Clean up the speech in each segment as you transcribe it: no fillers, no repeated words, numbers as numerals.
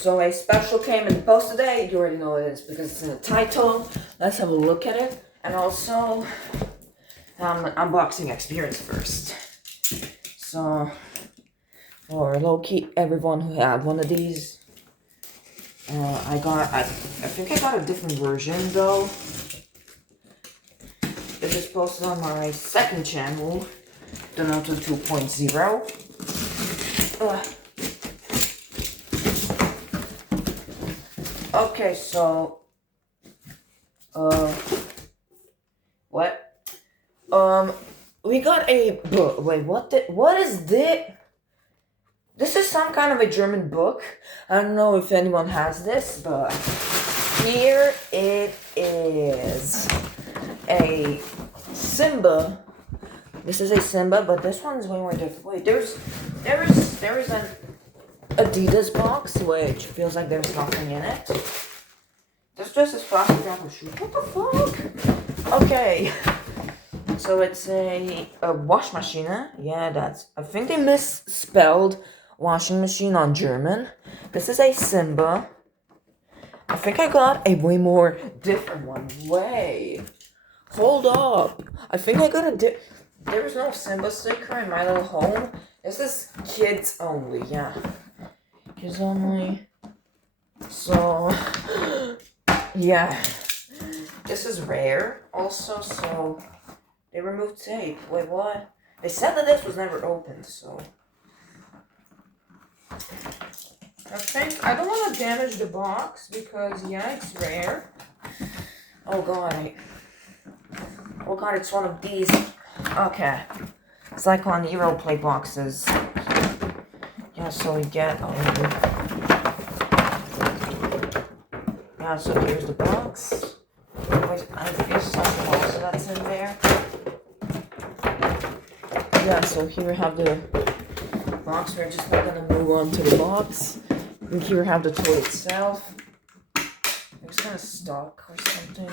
So a special came in the post today. You already know what it is because it's in the title. Let's have a look at it. And also, unboxing experience first. So, for low-key, everyone who had one of these, I think I got a different version though. This is posted on my second channel, the Noto 2.0. Okay, so, what? We got a book. Wait, what is this? This is some kind of a German book. I don't know if anyone has this, but here it is. A Simba. This is a Simba, but this one is way more different. Wait, there is an Adidas box, which feels like there's nothing in it. There's just this plastic wrapper shoe. What the fuck? Okay. So it's a wash machine. Yeah, I think they misspelled washing machine on German. This is a Simba. I think I got a way more different one. Wait. Hold up. I think I got there's no Simba sticker in my little home. This is kids only, yeah. Kids only. So, yeah. This is rare also, so they removed tape. Wait, what? They said that this was never opened, so I don't want to damage the box because, yeah, it's rare. Oh god, it's one of these. Okay. It's like on Europlay boxes. Yeah, so we get yeah, so here's the box. I feel something else that's in there. Yeah, so here we have the box. We're just not gonna move on to the box. And here we have the toy itself. It's kind of stuck or something.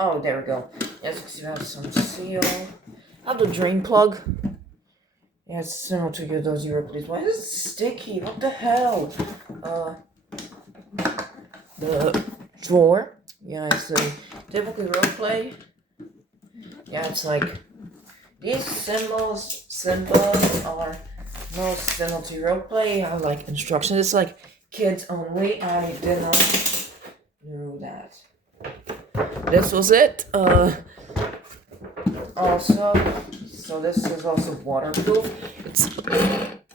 Oh, there we go. Yes, because you have some seal. I have the drain plug. Yeah, it's similar to those Europlays. Why is it sticky? What the hell? The drawer. Yeah, it's a typical Europlay. Yeah, it's like these symbols are most similar to Europlay. I have like instructions. It's like kids only. I did not know that. This was it. Also, so this is also waterproof.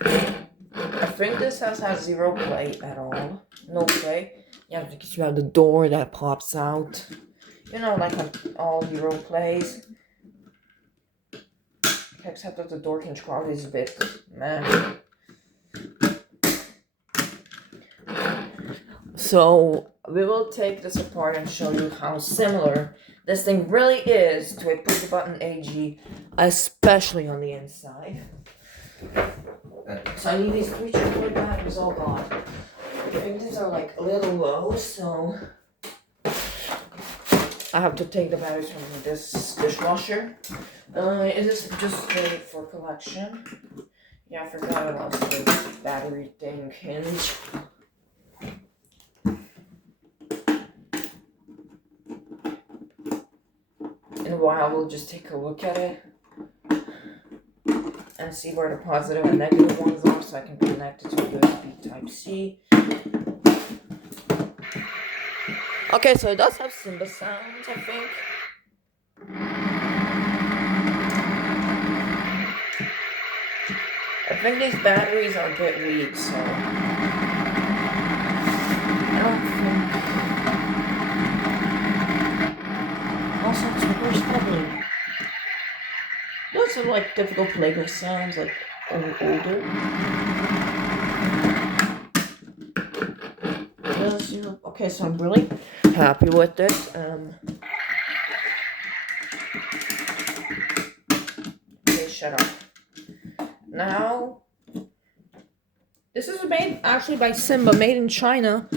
I think this has zero play at all. No play. Yeah, because you have the door that pops out. You know, like on all Euro plays. Except that the door hinge quality is a bit meh. So we will take this apart and show you how similar this thing really is to a push-a-button AG, especially on the inside. So I need these 3 AAA batteries all gone. I think these are like a little low, so I have to take the batteries from this dishwasher. It is just ready for collection. Yeah, I forgot about the battery thing hinge. In a while, we'll just take a look at it and see where the positive and negative ones are so I can connect it to USB Type-C. Okay, so it does have Simba sounds, I think. I think these batteries are a bit weak, so I don't think. Also, it's probably. Those are like typical Lego sounds, like older. Okay, so I'm really happy with this. Okay, shut up. Now, this is made actually by Simba, made in China.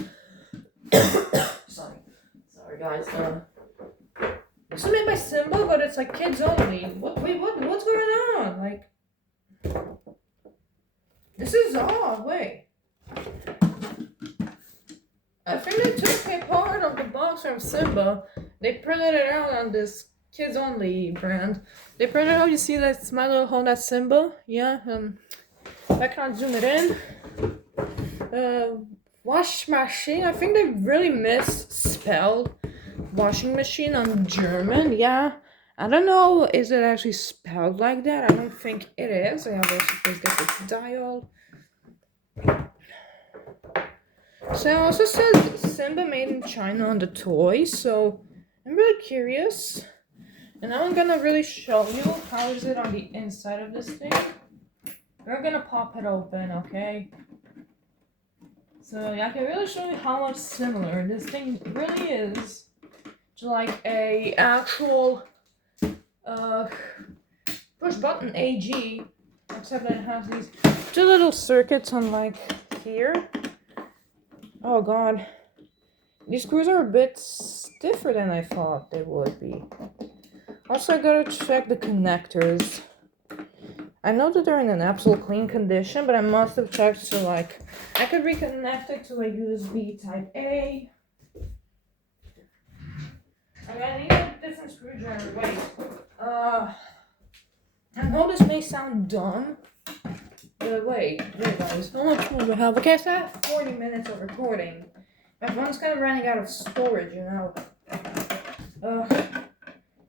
Sorry guys. This is made by Simba, but it's like kids only. What's going on? Like, This is odd. Wait. I think they took a part of the box from Simba. They printed it out on this kids only brand. They printed out. You see that my little hole, that Simba? Yeah. I can't zoom it in. Wash machine. I think they really misspelled washing machine on German. Yeah. I don't know. Is it actually spelled like that? I don't think it is. I have also please get this dial. So it also says Simba made in China on the toy, so I'm really curious. And now I'm gonna really show you how is it on the inside of this thing. We're gonna pop it open, okay? So yeah, I can really show you how much similar this thing really is to like a actual push button AG, except that it has these two little circuits on like here. Oh god. These screws are a bit stiffer than I thought they would be. Also, I gotta check the connectors. I know that they're in an absolute clean condition, but I must have checked so like I could reconnect it to a USB type A. I need a different screwdriver. Wait. I know this may sound dumb. Wait, guys. How much more do I have? Okay, so I have 40 minutes of recording. My phone's kind of running out of storage, you know.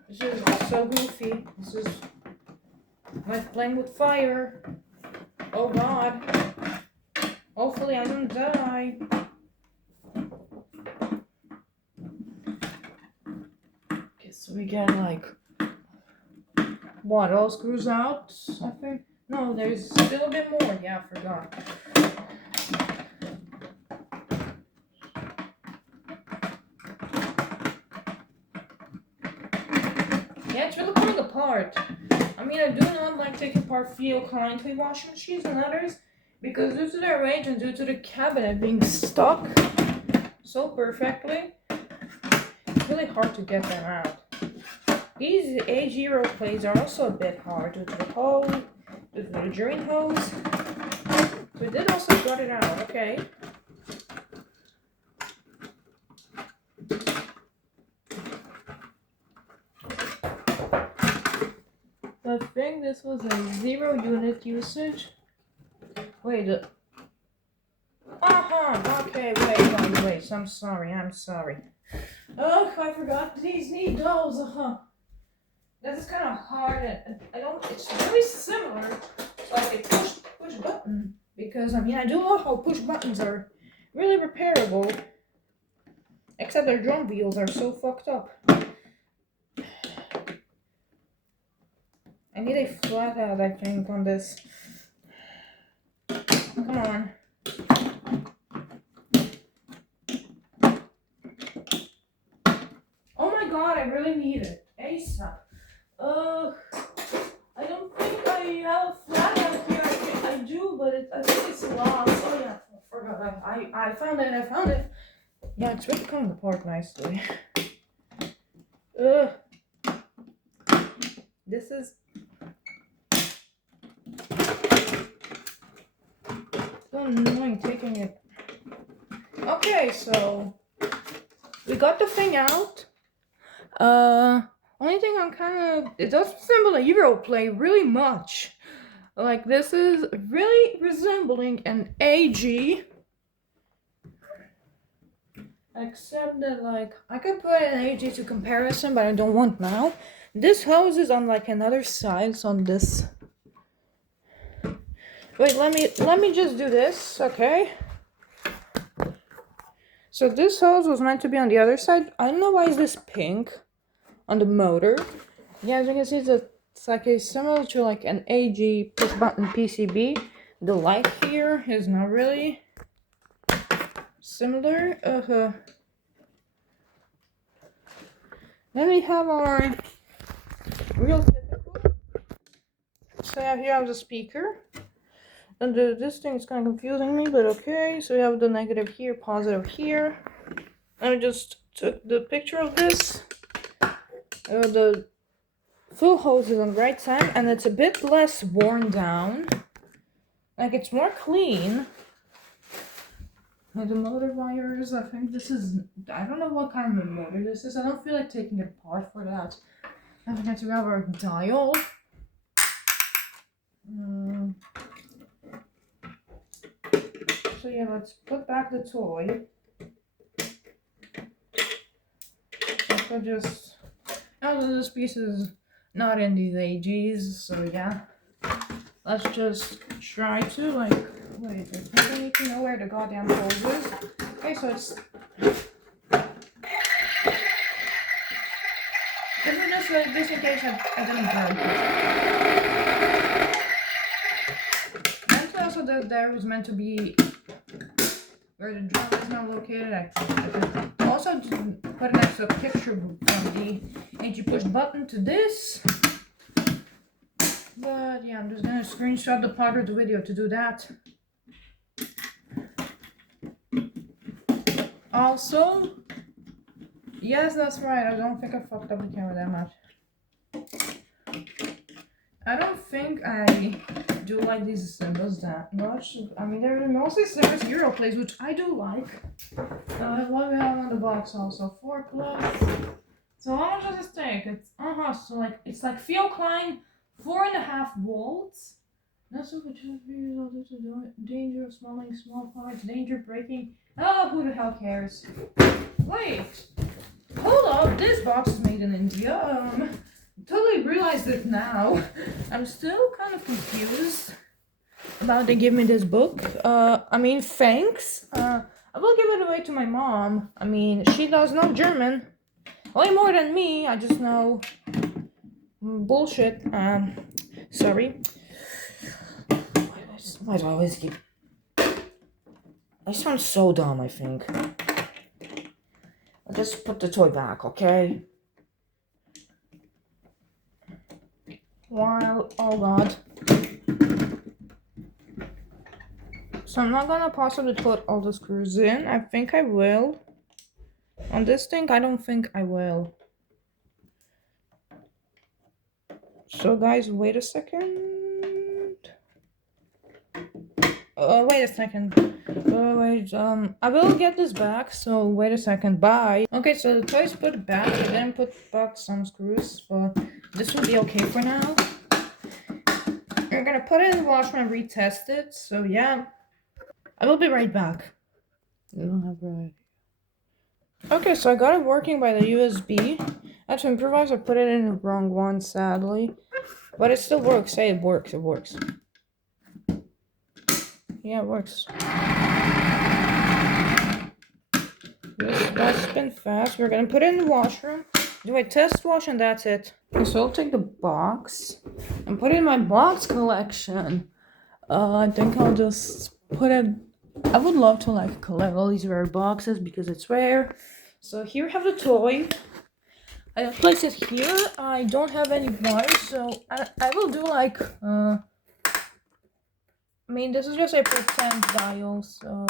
This is so goofy. This is like playing with fire. Oh god. Hopefully I don't die. Okay, so we get like what? All screws out, I think. No, there's still a bit more. Yeah, I forgot. Yeah, it's really pulling apart. I mean, I do not like taking apart field currently washing machines and others because due to their range and due to the cabinet being stuck so perfectly, it's really hard to get them out. These A0 plates are also a bit hard due to the hose, due to the drain hose. So we did also got it out, okay. I think this was a 0 unit usage. Wait, okay, wait, I'm sorry. Oh, I forgot these needles, This is kind of hard, it's very similar to like a push button, because, I mean, I do love how push buttons are really repairable, except their drum wheels are so fucked up. I need a flathead, I think, on this. Come on. Oh my god, I really need it. ASAP. I don't think I have a flathead here. I do, but I think it's lost. Oh yeah, I forgot. I found it. Yeah, it's really coming apart nicely. This is so annoying taking it. Okay, so we got the thing out. Only thing it does resemble a Euro play really much. Like, this is really resembling an AG. Except that, like, I could put an AG to comparison, but I don't want now. This hose is on, like, another side, it's on this. Wait, let me just do this, okay? So this hose was meant to be on the other side. I don't know why is this pink on the motor. Yeah, as you can see, it's like a similar to like an AG push button PCB. The light here is not really similar. Then we have our real typical. So yeah, here I have the speaker. And this thing is kind of confusing me, but okay. So we have the negative here, positive here. I just took the picture of this. The full hose is on the right side, and it's a bit less worn down. Like, it's more clean. Like the motor wires, I think this is, I don't know what kind of a motor this is. I don't feel like taking it apart for that. I think we have our dial. So yeah, let's put back the toy. So just, oh, this piece is not in these AGs, so yeah. Let's just try to, like, wait, I think I need to know where the goddamn hose is. Okay, so it's, this is just like, just in case I didn't burn it. And also that there was meant to be where the drum is now located. I could also put an extra picture from the AG push button to this. But yeah, I'm just gonna screenshot the part of the video to do that. Also, yes, that's right. I don't think I fucked up the camera that much. I don't think I do like these symbols that much. I mean, they're mostly Service Euro plays, which I do like. What we have on the box also, 4 plus. So how much does this take? It's so like it's like Theo Klein, 4.5 volts. That's what it should be resulted to danger of smelling small parts, danger breaking. Oh, who the hell cares? Wait, hold up, this box is made in India. Totally realized it now. I'm still kind of confused about they give me this book. I mean, thanks. I will give it away to my mom. I mean, she does know German. Way more than me. I just know bullshit. Sorry. Why do I always keep... I sound so dumb, I think. I'll just put the toy back, okay? While... Oh god. So I'm not gonna possibly put all the screws in. I think I will. On this thing, I don't think I will. So guys, wait a second. Wait a second. Wait, I will get this back, so wait a second, bye. Okay, so the toys put back, I didn't put back some screws, but this will be okay for now. I'm gonna put it in the washer and retest it, so yeah. I will be right back. You don't have right. Okay, so I got it working by the USB. I had to improvise, I put it in the wrong one, sadly. But it still works. Hey, it works, it works. Yeah, it works. Let's spin fast. We're gonna put it in the washroom. Do a test wash and that's it. So I'll take the box and put it in my box collection. I think I'll just put it... I would love to like collect all these rare boxes because it's rare. So here we have the toy. I place it here. I don't have any wires, so I will do like I mean, this is just a pretend dial, so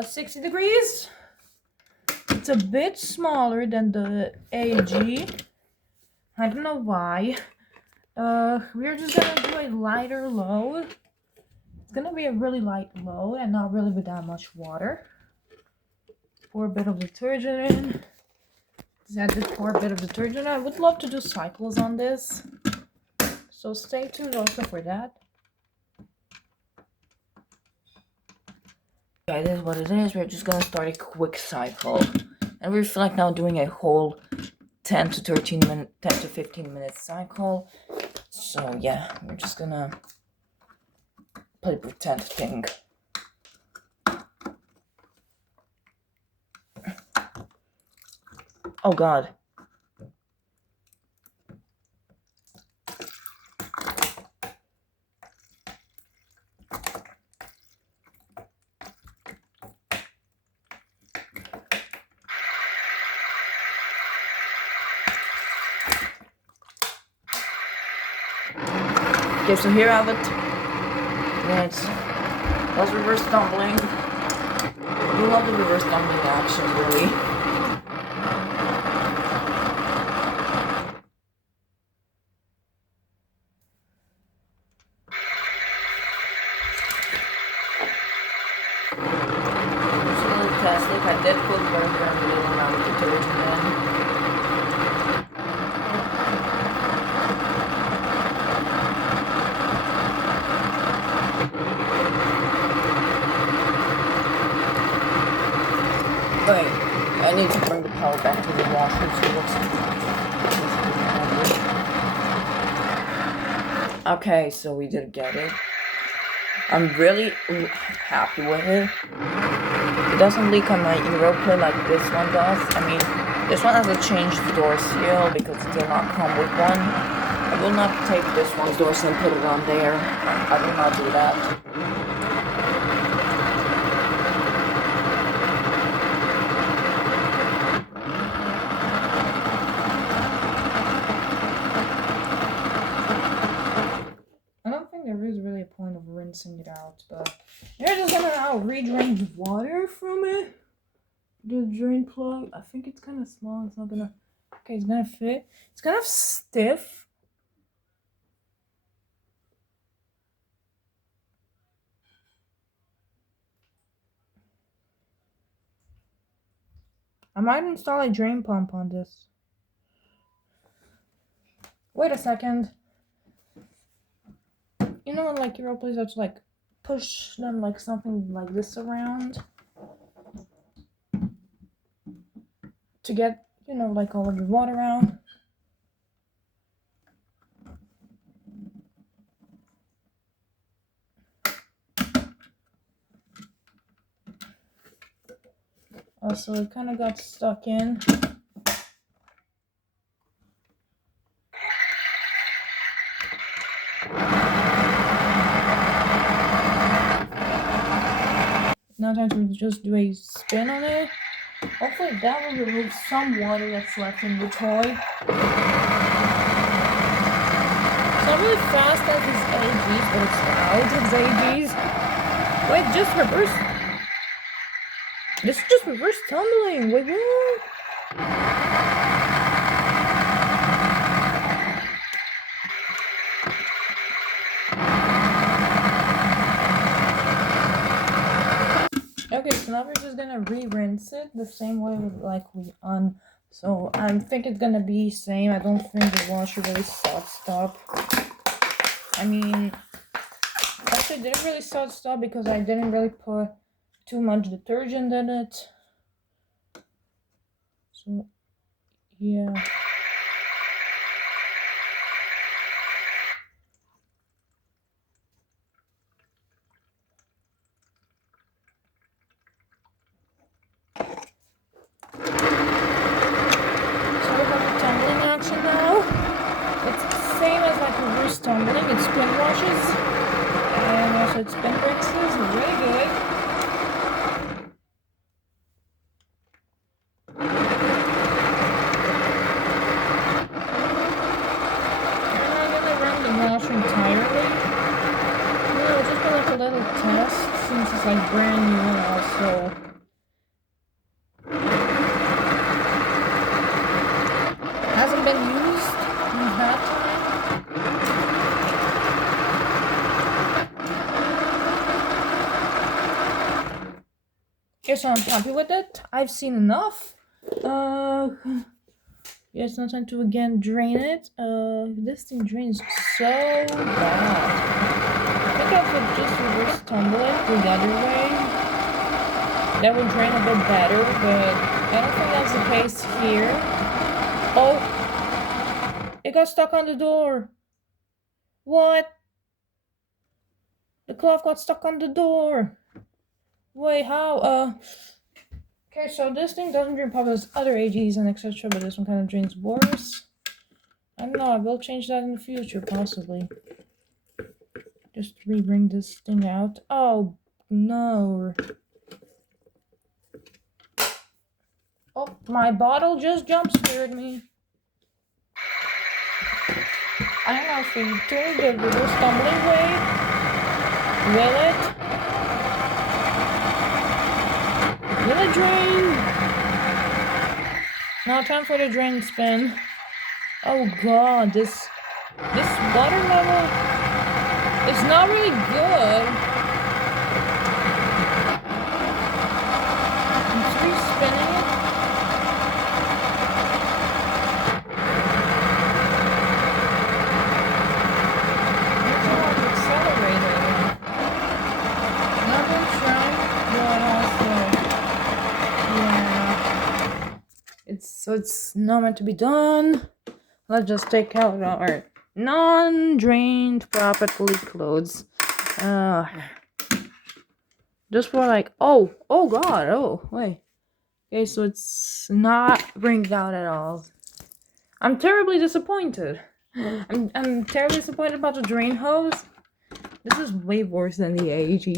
60 degrees. It's a bit smaller than the AG. I don't know why. We're just gonna do a lighter load. It's gonna be a really light load and not really with that much water. Pour a bit of detergent in. Just add the pour a bit of detergent. I would love to do cycles on this, so stay tuned also for that. Yeah, it is what it is. We're just gonna start a quick cycle, and we feel like now doing a whole 10 to 15 minute cycle. So yeah, we're just gonna play pretend thing. Oh god. Okay, so here I have it. That's reverse tumbling. We love the reverse tumbling action, really. look, I did put very, very little amount of detergent in. Wait, I need to bring the power back to the washer so it looks. Okay, so we did get it. I'm really happy with it. It doesn't leak on my Europa like this one does. I mean, this one has a changed door seal because it did not come with one. I will not take this one's door seal and put it on there. I will not do that. I don't think there is really a point of rinsing it out, but they're just gonna now re-drain the water from it. The drain plug, I think it's kind of small. It's not gonna. Okay, it's gonna fit. It's kind of stiff. I might install a drain pump on this. Wait a second. You know, like your place have to like push them like something like this around to get, you know, like all of the water out. Also, it kind of got stuck in. Now time to just do a spin on it. Hopefully that will remove some water that's left in the toy. It's not really fast as his AGs, but it's loud as AGs. Wait, just reverse. This is just reverse tumbling. Wait, what? Okay, so now we're just gonna re-rinse it the same way like we so I think it's gonna be same. I don't think the washer really stop. I mean, actually didn't really stop because I didn't really put too much detergent in it. So yeah. Tumbling, it spin washes, and also it spin rinses, really good. I'm not gonna run the washer entirely. No, just for like a little test, since it's like brand new and also hasn't been used in that time. Yes, so I'm happy with it. I've seen enough. It's not time to again drain it. This thing drains so bad. I think I could just reverse tumble it the other way. That would drain a bit better, but I don't think that's the case here. Oh, it got stuck on the door. What? The cloth got stuck on the door. Wait, how? Okay, so this thing doesn't drain probably as other AGs and etc., but this one kind of drains worse. I don't know, I will change that in the future, possibly. Just re-bring this thing out. Oh, no. Oh, my bottle just jump-scared me. I don't know if we do the reverse tumbling way. Will it? Will it drain? Now time for the drain spin. Oh god, this water level is not really good. It's so it's not meant to be done. Let's just take out our non-drained properly clothes. Just for like, oh god, oh, wait. Okay, so it's not wringed out at all. I'm terribly disappointed. I'm terribly disappointed about the drain hose. This is way worse than the AEG.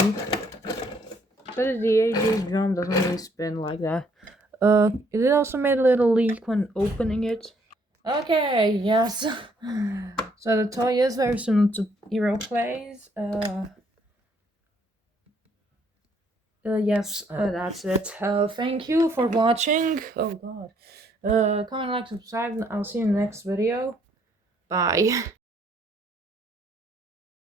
But the AEG drum doesn't really spin like that. It also made a little leak when opening it. Okay, yes. So the toy is very similar to Hero Plays. Yes, that's it. Thank you for watching. Oh god. Comment, like, subscribe, and I'll see you in the next video. Bye.